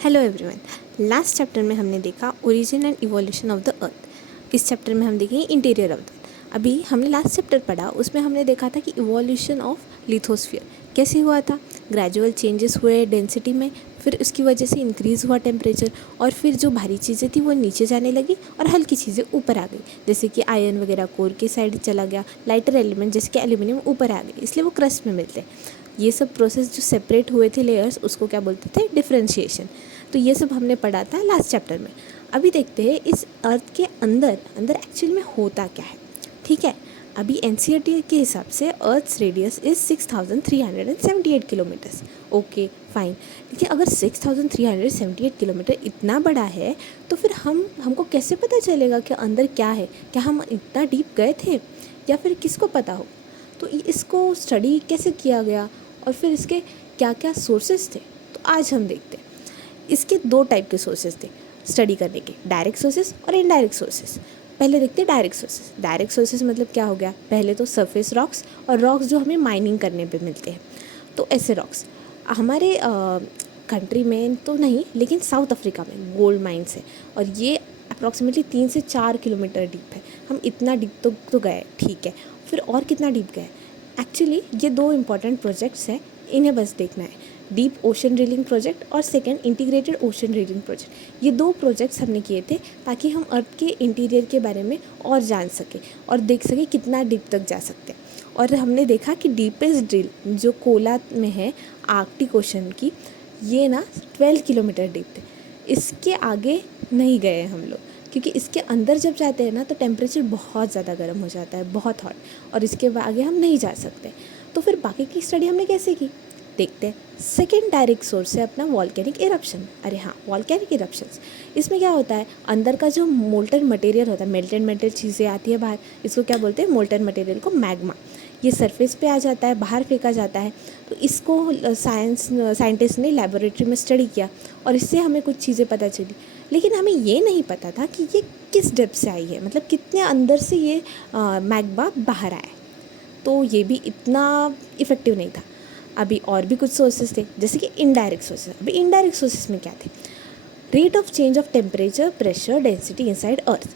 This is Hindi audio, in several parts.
Hello everyone. लास्ट चैप्टर में हमने देखा origin and evolution of the earth. इस चैप्टर में हम देखेंगे इंटीरियर ऑफ द अर्थ। अभी हमने लास्ट चैप्टर पढ़ा, उसमें हमने देखा था कि इवोल्यूशन ऑफ लिथोस्फीयर कैसे हुआ था। ग्रेजुअल चेंजेस हुए डेंसिटी में, फिर उसकी वजह से इंक्रीज़ हुआ टेम्परेचर, और फिर जो भारी चीज़ें थी वो नीचे जाने लगी और हल्की चीज़ें ऊपर आ गई, जैसे कि आयरन वगैरह कोर के साइड चला गया, लाइटर एलिमेंट जैसे कि एल्यूमिनियम ऊपर आ गए, इसलिए वो क्रस्ट में मिलते हैं। ये सब प्रोसेस जो सेपरेट हुए थे लेयर्स, उसको क्या बोलते थे? डिफरेंशिएशन। तो ये सब हमने पढ़ा था लास्ट चैप्टर में। अभी देखते हैं इस अर्थ के अंदर अंदर एक्चुअल में होता क्या है। ठीक है, अभी एनसीईआरटी के हिसाब से earth's radius is 6378 kilometres. Okay fine, देखिए अगर 6378 किलोमीटर इतना बड़ा है तो फिर हमको कैसे पता चलेगा कि अंदर क्या है? क्या हम इतना डीप गए थे या फिर किसको पता हो? तो इसको स्टडी कैसे किया गया और फिर इसके क्या क्या सोर्सेज थे, तो आज हम देखते हैं। इसके दो टाइप के सोर्सेज थे स्टडी करने के, डायरेक्ट सोर्सेज और इनडायरेक्ट सोर्सेज। पहले देखते हैं डायरेक्ट सोर्सेज। डायरेक्ट सोर्सेज मतलब क्या हो गया? पहले तो सरफेस रॉक्स, और रॉक्स जो हमें माइनिंग करने पे मिलते हैं। तो ऐसे रॉक्स हमारे कंट्री में तो नहीं, लेकिन साउथ अफ्रीका में गोल्ड माइन्स है, और ये अप्रॉक्सीमेटली 3 से 4 किलोमीटर डीप है। हम इतना डीप तो गए, ठीक है, फिर और कितना डीप गए? एक्चुअली ये दो इम्पॉर्टेंट प्रोजेक्ट्स हैं, इन्हें बस देखना है। डीप ओशन ड्रिलिंग प्रोजेक्ट और second integrated ocean drilling project. ये दो प्रोजेक्ट्स हमने किए थे ताकि हम अर्थ के इंटीरियर के बारे में और जान सकें और देख सकें कितना डीप तक जा सकते हैं। और हमने देखा कि डीपेस्ट ड्रिल जो कोला में है आर्कटिक ओशन की, ये ना 12 किलोमीटर डीप थे। इसके आगे नहीं गए हम लोग, क्योंकि इसके अंदर जब जाते हैं ना तो टेम्परेचर बहुत ज़्यादा गर्म हो जाता है, बहुत हॉट, और इसके आगे हम नहीं जा सकते। तो फिर बाकी की स्टडी हमने कैसे की, देखते हैं। सेकेंड डायरेक्ट सोर्स है अपना वॉल्केनिक इरप्शन। अरे हाँ, वॉल्केनिक इरप्शंस, इसमें क्या होता है? अंदर का जो मोल्टन मटेरियल होता है, मेल्टेड चीज़ें आती है बाहर, इसको क्या बोलते हैं? मोल्टन मटेरियल को मैग्मा। ये सरफेस पे आ जाता है, बाहर फेंका जाता है। तो इसको साइंटिस्ट ने लेबोरेटरी में स्टडी किया और इससे हमें कुछ चीज़ें पता चली। लेकिन हमें ये नहीं पता था कि ये किस डेप्थ से आई है, मतलब कितने अंदर से ये मैग्मा बाहर आया। तो ये भी इतना इफ़ेक्टिव नहीं था। अभी और भी कुछ सोर्सेज थे, जैसे कि इनडायरेक्ट सोर्सेज। अभी इनडायरेक्ट सोर्सेज में क्या थे? Rate of change of temperature, pressure, density inside Earth.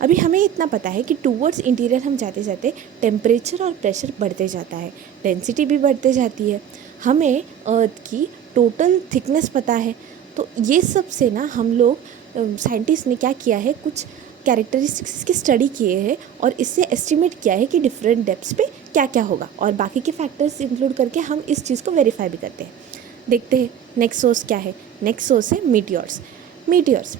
अभी हमें इतना पता है कि टूवर्ड्स इंटीरियर हम जाते जाते टेम्परेचर और प्रेशर बढ़ते जाता है, डेंसिटी भी बढ़ते जाती है। हमें अर्थ की टोटल थिकनेस पता है। तो ये सब से ना हम लोग साइंटिस्ट ने क्या किया है, कुछ कैरेक्टरिस्टिक्स की स्टडी किए हैं और इससे एस्टिमेट किया है कि डिफरेंट डेप्थ्स पे क्या क्या होगा, और बाकी के फैक्टर्स इंक्लूड करके हम इस चीज़ को वेरीफाई भी करते हैं। देखते हैं नेक्स्ट सोर्स क्या है। नेक्स्ट सोर्स है मीटियोर्स।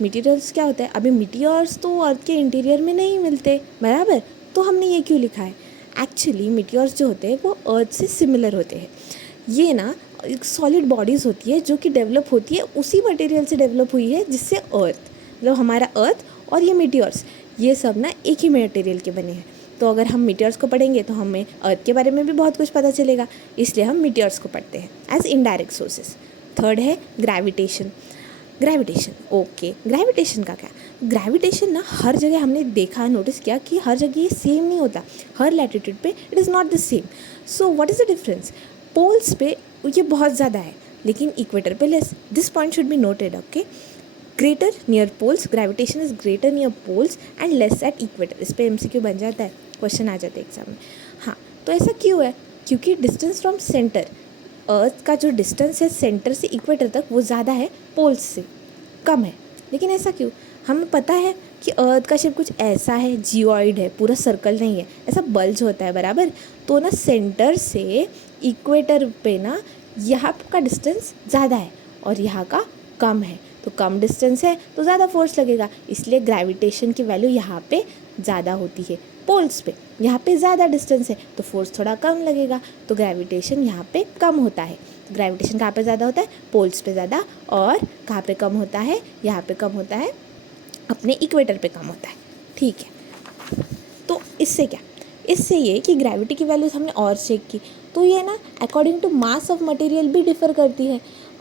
मीटियोर्स क्या होता है? अभी मीटियोर्स तो अर्थ के इंटीरियर में नहीं मिलते, बराबर। तो हमने ये क्यों लिखा है? एक्चुअली मीटियोर्स जो होते हैं वो अर्थ से सिमिलर होते हैं। ये ना एक सॉलिड बॉडीज़ होती है जो कि डेवलप होती है उसी मटेरियल से डेवलप हुई है जिससे अर्थ, मतलब हमारा अर्थ और ये मीटियोर्स, ये सब ना एक ही मटेरियल के बने हैं। तो अगर हम मीटियोर्स को पढ़ेंगे तो हमें अर्थ के बारे में भी बहुत कुछ पता चलेगा, इसलिए हम मीटियोर्स को पढ़ते हैं एज इनडायरेक्ट सोर्सेज। थर्ड है ग्रेविटेशन। ओके, ग्रेविटेशन का क्या? ग्रेविटेशन ना हर जगह हमने देखा, नोटिस किया कि हर जगह ये सेम नहीं होता, हर लैटिट्यूड पे it is not the same. So what is the difference? Poles पे ये बहुत ज़्यादा है, लेकिन इक्वेटर पे less. This point should be noted, okay. Greater near poles, gravitation is greater near poles and less at equator. इस पे एमसीक्यू बन जाता है, क्वेश्चन आ जाता है एग्जाम में। हाँ, तो ऐसा क्यों है? क्योंकि डिस्टेंस फ्रॉम सेंटर, अर्थ का जो डिस्टेंस है सेंटर से इक्वेटर तक, वो ज़्यादा है, पोल्स से कम है। लेकिन ऐसा क्यों? हमें पता है कि अर्थ का शेप कुछ ऐसा है, जियोइड है, पूरा सर्कल नहीं है, ऐसा बल्ज होता है, बराबर। तो ना सेंटर से इक्वेटर पे ना यहाँ का डिस्टेंस ज़्यादा है और यहाँ का कम है। तो कम डिस्टेंस है तो ज़्यादा फोर्स लगेगा, इसलिए ग्रेविटेशन की वैल्यू यहाँ पे ज़्यादा होती है पोल्स पे। यहाँ पे ज़्यादा डिस्टेंस है तो फोर्स थोड़ा कम लगेगा, तो ग्रेविटेशन यहाँ पे कम होता है। तो ग्रेविटेशन कहाँ पे ज़्यादा होता है? पोल्स पे ज़्यादा। और कहाँ पे कम होता है? यहाँ पे कम होता है, अपने इक्वेटर पे कम होता है, ठीक है। तो इससे क्या? इससे ये कि ग्रेविटी की वैल्यूज़ हमने और चेक की, तो ये ना according to mass of material भी डिफ़र करती है।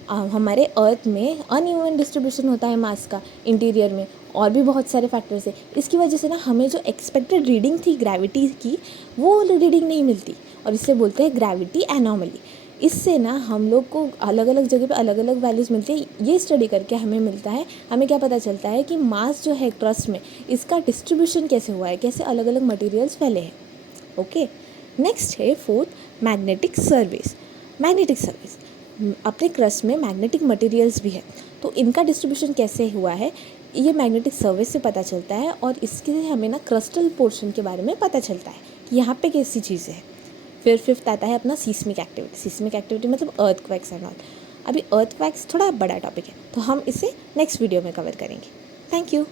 हमारे अर्थ में अनइवन डिस्ट्रीब्यूशन होता है मास का इंटीरियर में, और भी बहुत सारे फैक्टर्स है। इसकी वजह से ना हमें जो एक्सपेक्टेड रीडिंग थी ग्रेविटी की, वो रीडिंग नहीं मिलती, और इससे बोलते हैं ग्रेविटी एनॉमली। इससे ना हम लोग को अलग अलग जगह पे अलग अलग वैल्यूज़ मिलती है। ये स्टडी करके हमें मिलता है, हमें क्या पता चलता है कि मास जो है क्रस्ट में, इसका डिस्ट्रीब्यूशन कैसे हुआ है, कैसे अलग अलग मटेरियल्स फैले हैं। ओके, नेक्स्ट है fourth magnetic service. Magnetic service, अपने क्रस्ट में मैग्नेटिक मटेरियल्स भी है, तो इनका डिस्ट्रीब्यूशन कैसे हुआ है ये मैग्नेटिक सर्विस से पता चलता है। और इसके हमें ना क्रस्टल पोर्शन के बारे में पता चलता है कि यहाँ पे कैसी चीज़ें हैं। फिर फिफ्थ आता है अपना सीस्मिक एक्टिविटी। सीस्मिक एक्टिविटी मतलब अर्थक्वेक्स एंड ऑल। अभी अर्थक्वेक्स थोड़ा बड़ा टॉपिक है, तो हम इसे नेक्स्ट वीडियो में कवर करेंगे। Thank you.